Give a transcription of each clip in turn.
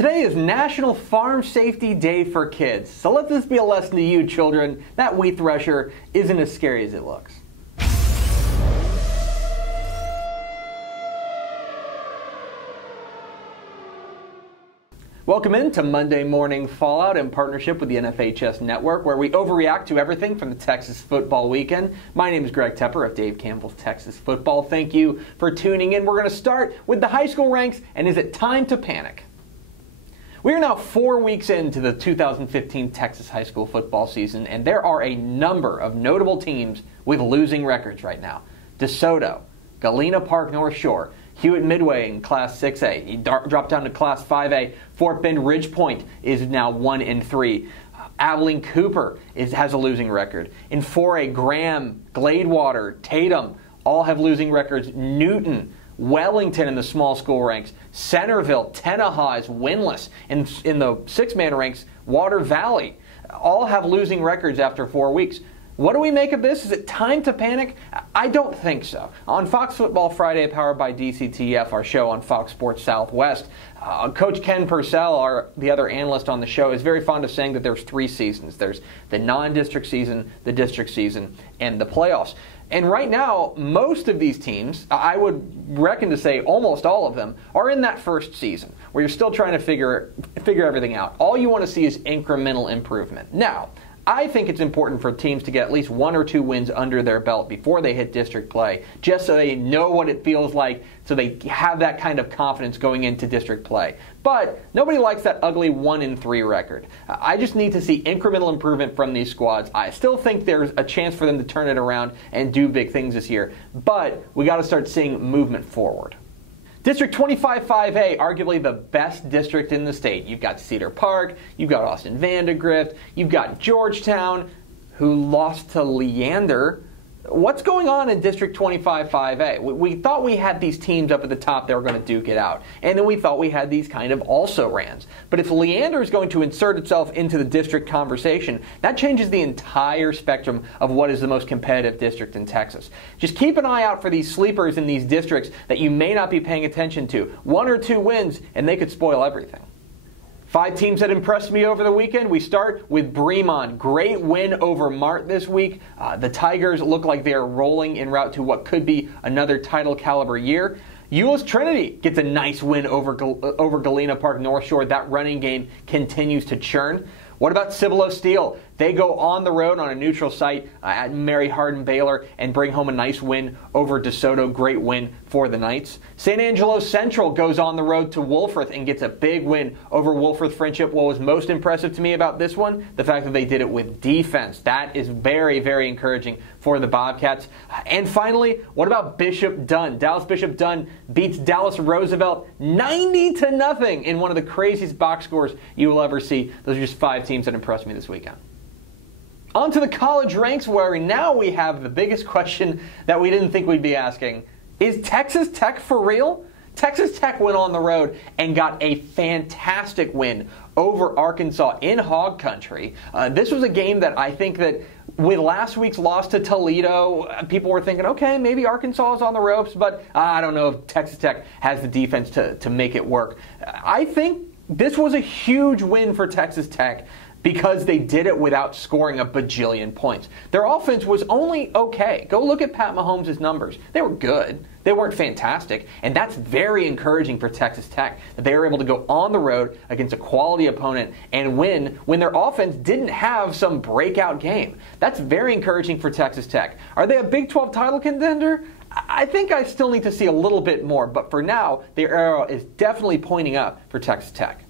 Today is National Farm Safety Day for Kids, so let this be a lesson to you children that wheat thresher isn't as scary as it looks. Welcome into Monday Morning Fallout in partnership with the NFHS Network, where we overreact to everything from the Texas football weekend. My name is Greg Tepper of Dave Campbell's Texas Football. Thank you for tuning in. We're going to start with the high school ranks, and is it time to panic? We are now 4 weeks into the 2015 Texas high school football season, and there are a number of notable teams with losing records right now. DeSoto, Galena Park North Shore, Hewitt Midway in Class 6A. He dropped down to Class 5A. Fort Bend Ridge Point is now 1-3. Abilene Cooper has a losing record. In 4A, Graham, Gladewater, Tatum all have losing records. Newton, Wellington in the small school ranks. Centerville, Tenaha is winless. In the six-man ranks, Water Valley all have losing records after 4 weeks. What do we make of this? Is it time to panic? I don't think so. On Fox Football Friday, powered by DCTF, our show on Fox Sports Southwest, Coach Ken Purcell, the other analyst on the show, is very fond of saying that there's 3 seasons. There's the non-district season, the district season, and the playoffs. And right now, most of these teams, I would reckon to say almost all of them, are in that first season, where you're still trying to figure everything out. All you want to see is incremental improvement. Now, I think it's important for teams to get at least 1 or 2 wins under their belt before they hit district play, just so they know what it feels like, so they have that kind of confidence going into district play. But nobody likes that ugly 1-3 record. I just need to see incremental improvement from these squads. I still think there's a chance for them to turn it around and do big things this year, but we got to start seeing movement forward. District 25-5A, arguably the best district in the state. You've got Cedar Park, you've got Austin Vandegrift, you've got Georgetown, who lost to Leander. What's going on in District 25-5A? We thought we had these teams up at the top that were going to duke it out. And then we thought we had these kind of also-rans. But if Leander is going to insert itself into the district conversation, that changes the entire spectrum of what is the most competitive district in Texas. Just keep an eye out for these sleepers in these districts that you may not be paying attention to. 1 or 2 wins, and they could spoil everything. 5 teams that impressed me over the weekend. We start with Bremond. Great win over Mart this week. The Tigers look like they are rolling en route to what could be another title caliber year. Euless Trinity gets a nice win over Galena Park North Shore. That running game continues to churn. What about Cibolo Steel? They go on the road on a neutral site at Mary Hardin Baylor and bring home a nice win over DeSoto. Great win for the Knights. San Angelo Central goes on the road to Wolfforth and gets a big win over Wolfforth Friendship. What was most impressive to me about this one? The fact that they did it with defense. That is very, very encouraging for the Bobcats. And finally, what about Bishop Dunn? Dallas Bishop Dunn beats Dallas Roosevelt 90-0 in one of the craziest box scores you will ever see. Those are just 5 teams that impressed me this weekend. On to the college ranks, where now we have the biggest question that we didn't think we'd be asking. Is Texas Tech for real? Texas Tech went on the road and got a fantastic win over Arkansas in Hog Country. This was a game that I think that with last week's loss to Toledo, people were thinking, okay, maybe Arkansas is on the ropes, but I don't know if Texas Tech has the defense to make it work. I think this was a huge win for Texas Tech, because they did it without scoring a bajillion points. Their offense was only okay. Go look at Pat Mahomes' numbers. They were good. They weren't fantastic. And that's very encouraging for Texas Tech, that they were able to go on the road against a quality opponent and win when their offense didn't have some breakout game. That's very encouraging for Texas Tech. Are they a Big 12 title contender? I think I still need to see a little bit more, but for now, their arrow is definitely pointing up for Texas Tech.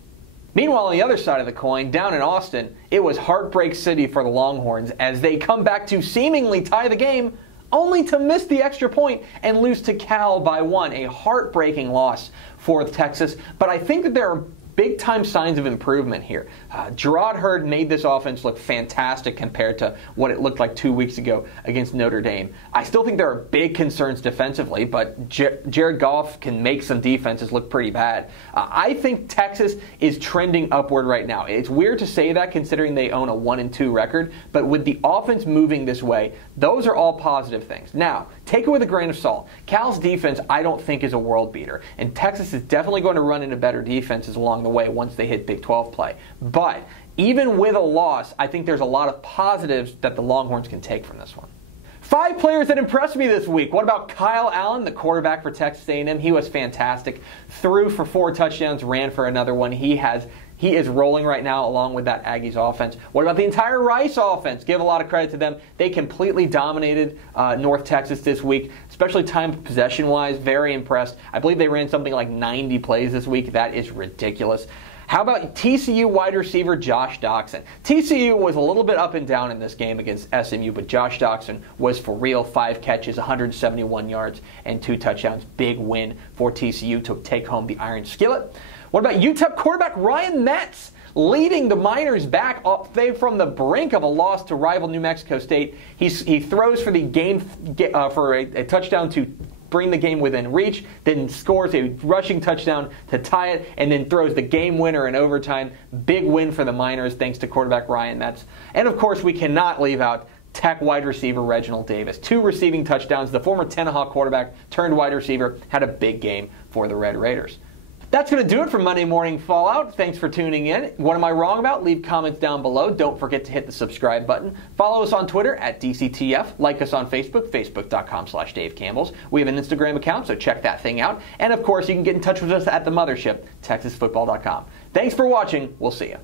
Meanwhile, on the other side of the coin, down in Austin, it was heartbreak city for the Longhorns as they come back to seemingly tie the game, only to miss the extra point and lose to Cal by 1. A heartbreaking loss for Texas, but I think that there are big-time signs of improvement here. Gerard Hurd made this offense look fantastic compared to what it looked like 2 weeks ago against Notre Dame. I still think there are big concerns defensively, but Jared Goff can make some defenses look pretty bad. I think Texas is trending upward right now. It's weird to say that considering they own a 1-2 record, but with the offense moving this way, those are all positive things. Now, take it with a grain of salt. Cal's defense, I don't think, is a world beater, and Texas is definitely going to run into better defenses along the the way once they hit Big 12 play. But even with a loss, I think there's a lot of positives that the Longhorns can take from this one. 5 players that impressed me this week. What about Kyle Allen, the quarterback for Texas A&M? He was fantastic. Threw for 4 touchdowns, ran for another one. He is rolling right now along with that Aggies offense. What about the entire Rice offense? Give a lot of credit to them. They completely dominated North Texas this week, especially time possession-wise. Very impressed. I believe they ran something like 90 plays this week. That is ridiculous. How about TCU wide receiver Josh Doxson? TCU was a little bit up and down in this game against SMU, but Josh Doxson was for real. 5 catches, 171 yards, and 2 touchdowns. Big win for TCU to take home the Iron Skillet. What about UTEP quarterback Ryan Metz, leading the Miners back up from the brink of a loss to rival New Mexico State? He throws for the game for a touchdown to bring the game within reach, then scores a rushing touchdown to tie it, and then throws the game winner in overtime. Big win for the Miners thanks to quarterback Ryan Metz. And of course, we cannot leave out Tech wide receiver Reginald Davis. 2 receiving touchdowns. The former Tennehaw quarterback turned wide receiver had a big game for the Red Raiders. That's going to do it for Monday Morning Fallout. Thanks for tuning in. What am I wrong about? Leave comments down below. Don't forget to hit the subscribe button. Follow us on Twitter at DCTF. Like us on Facebook, facebook.com/DaveCampbells. We have an Instagram account, so check that thing out. And of course, you can get in touch with us at the mothership, TexasFootball.com. Thanks for watching. We'll see you.